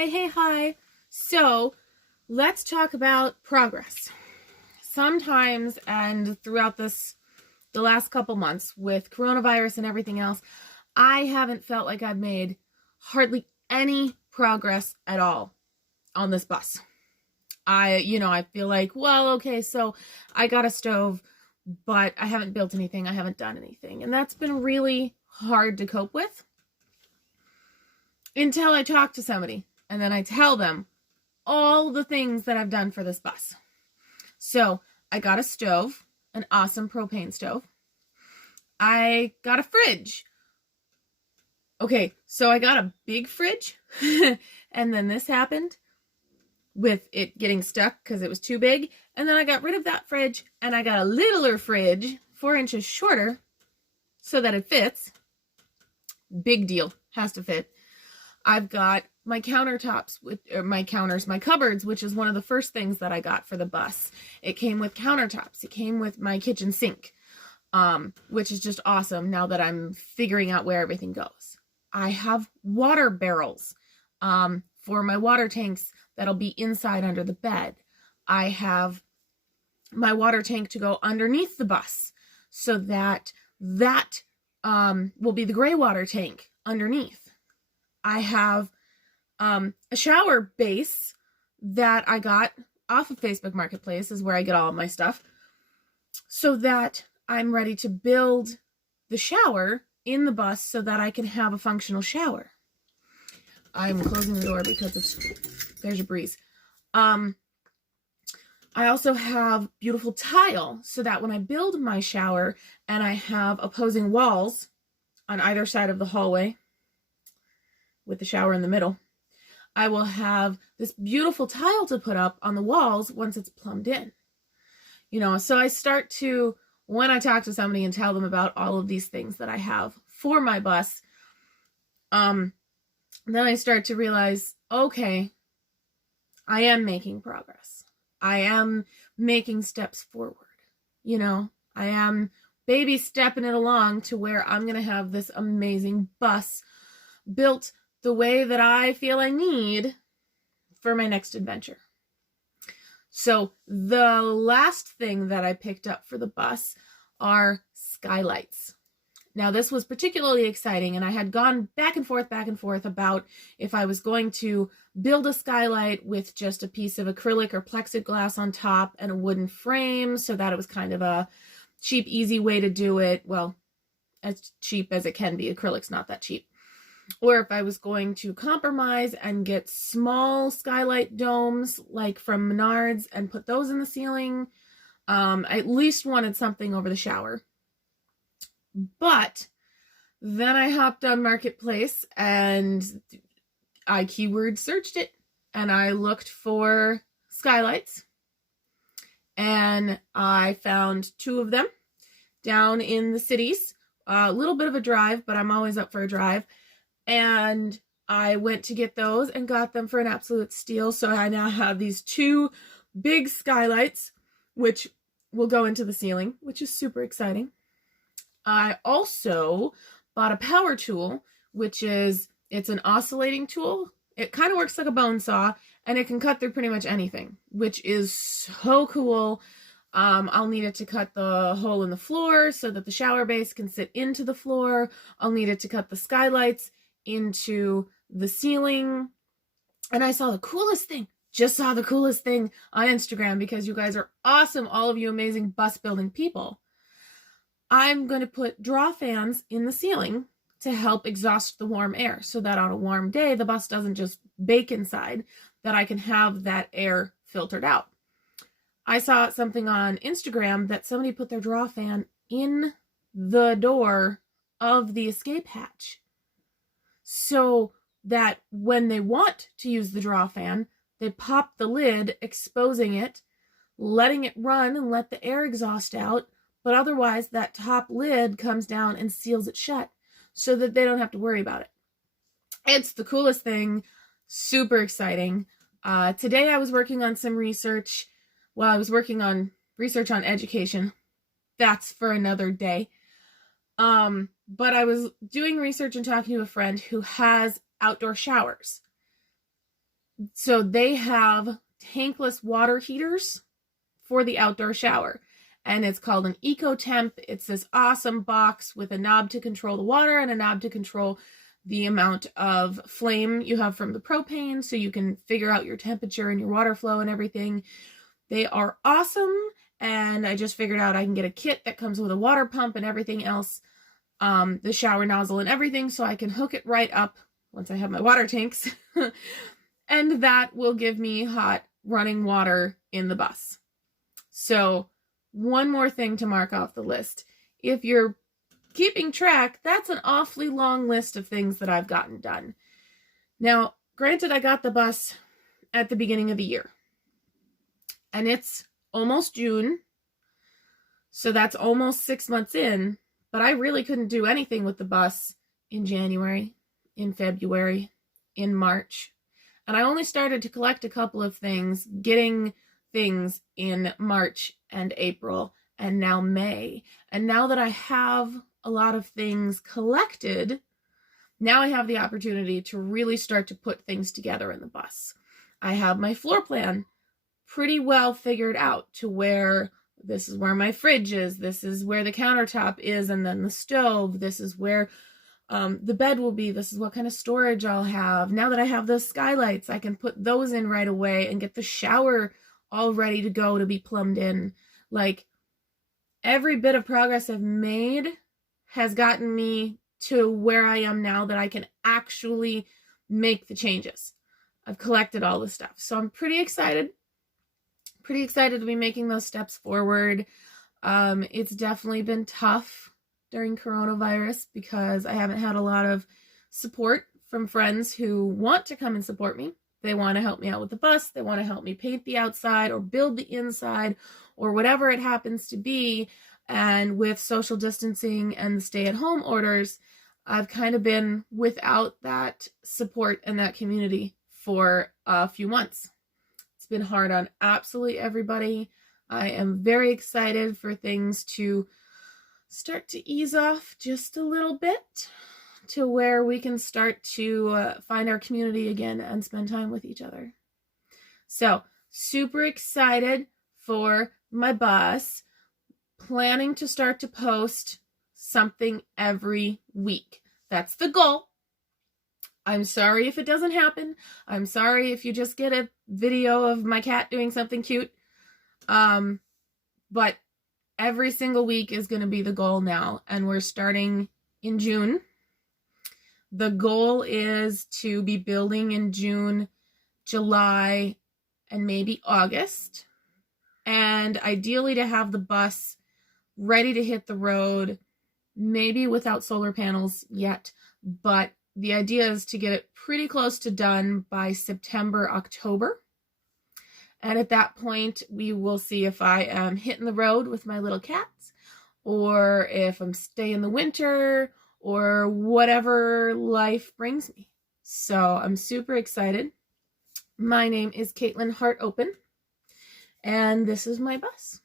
Hi. So let's talk about progress. Sometimes, and throughout the last couple months with coronavirus and everything else, I haven't felt like I've made hardly any progress at all on this bus. I feel like, well, okay, so I got a stove, but I haven't built anything. I haven't done anything. And that's been really hard to cope with until I talk to somebody and then I tell them all the things that I've done for this bus. So I got a stove, an awesome propane stove. I got a fridge. Okay, so I got a big fridge, and then this happened with it getting stuck because it was too big. And then I got rid of that fridge, and I got a littler fridge, 4 inches shorter, so that it fits. Big deal, has to fit. I've got my countertops, my cupboards, which is one of the first things that I got for the bus. It came with countertops. It came with my kitchen sink, which is just awesome now that I'm figuring out where everything goes. I have water barrels for my water tanks that'll be inside under the bed. I have my water tank to go underneath the bus so that will be the gray water tank underneath. I have a shower base that I got off of Facebook Marketplace, is where I get all of my stuff, so that I'm ready to build the shower in the bus so that I can have a functional shower. I'm closing the door because there's a breeze. I also have beautiful tile so that when I build my shower and I have opposing walls on either side of the hallway with the shower in the middle, I will have this beautiful tile to put up on the walls once it's plumbed in. So I start to, when I talk to somebody and tell them about all of these things that I have for my bus, then I start to realize, okay, I am making progress. I am making steps forward. I am baby stepping it along to where I'm going to have this amazing bus built the way that I feel I need for my next adventure. So the last thing that I picked up for the bus are skylights. Now, this was particularly exciting, and I had gone back and forth about if I was going to build a skylight with just a piece of acrylic or plexiglass on top and a wooden frame, so that it was kind of a cheap, easy way to do it. Well, as cheap as it can be. Acrylic's not that cheap. Or if I was going to compromise and get small skylight domes like from Menards and put those in the ceiling. I at least wanted something over the shower. But then I hopped on Marketplace and I keyword searched it and I looked for skylights. And I found 2 of them down in the cities. A little bit of a drive, but I'm always up for a drive. And I went to get those and got them for an absolute steal. So I now have these 2 big skylights, which will go into the ceiling, which is super exciting. I also bought a power tool, it's an oscillating tool. It kind of works like a bone saw, and it can cut through pretty much anything, which is so cool. I'll need it to cut the hole in the floor so that the shower base can sit into the floor. I'll need it to cut the skylights into the ceiling. And I saw the coolest thing on Instagram, because you guys are awesome, all of you amazing bus building people. I'm going to put draw fans in the ceiling to help exhaust the warm air so that on a warm day the bus doesn't just bake inside, that I can have that air filtered out. I saw something on Instagram that somebody put their draw fan in the door of the escape hatch, so that when they want to use the draw fan, they pop the lid, exposing it, letting it run and let the air exhaust out, but otherwise that top lid comes down and seals it shut so that they don't have to worry about it. It's the coolest thing, super exciting. Today I was working on some research. Well, I was working on research on education. That's for another day. But I was doing research and talking to a friend who has outdoor showers. So they have tankless water heaters for the outdoor shower. And it's called an EcoTemp. It's this awesome box with a knob to control the water and a knob to control the amount of flame you have from the propane, so you can figure out your temperature and your water flow and everything. They are awesome, and I just figured out I can get a kit that comes with a water pump and everything else, the shower nozzle and everything, so I can hook it right up once I have my water tanks, and that will give me hot running water in the bus. So one more thing to mark off the list. If you're keeping track, that's an awfully long list of things that I've gotten done. Now, granted, I got the bus at the beginning of the year, and it's almost June, so that's almost 6 months in, but I really couldn't do anything with the bus in January, in February, in March, and I only started to collect a couple of things, getting things in March and April, and now May. And now that I have a lot of things collected, now I have the opportunity to really start to put things together in the bus. I have my floor plan pretty well figured out to where this is where my fridge is, this is where the countertop is, and then the stove, this is where the bed will be, this is what kind of storage I'll have. Now that I have those skylights, I can put those in right away and get the shower all ready to go to be plumbed in. Like, every bit of progress I've made has gotten me to where I am now, that I can actually make the changes. I've collected all the stuff. So I'm pretty excited. Pretty excited to be making those steps forward. It's definitely been tough during coronavirus because I haven't had a lot of support from friends who want to come and support me. They want to help me out with the bus. They want to help me paint the outside or build the inside or whatever it happens to be. And with social distancing and the stay-at-home orders, I've kind of been without that support and that community for a few months. It's been hard on absolutely everybody. I am very excited for things to start to ease off just a little bit, to where we can start to find our community again and spend time with each other. So, super excited for my bus. Planning to start to post something every week. That's the goal. I'm sorry if it doesn't happen. I'm sorry if you just get a video of my cat doing something cute. But every single week is going to be the goal now, and we're starting in June. The goal is to be building in June, July, and maybe August. And ideally to have the bus ready to hit the road, maybe without solar panels yet, but the idea is to get it pretty close to done by September, October. And at that point, we will see if I am hitting the road with my little cats, or if I'm staying the winter, or whatever life brings me. So I'm super excited. My name is Caitlin Heart Open, and this is my bus.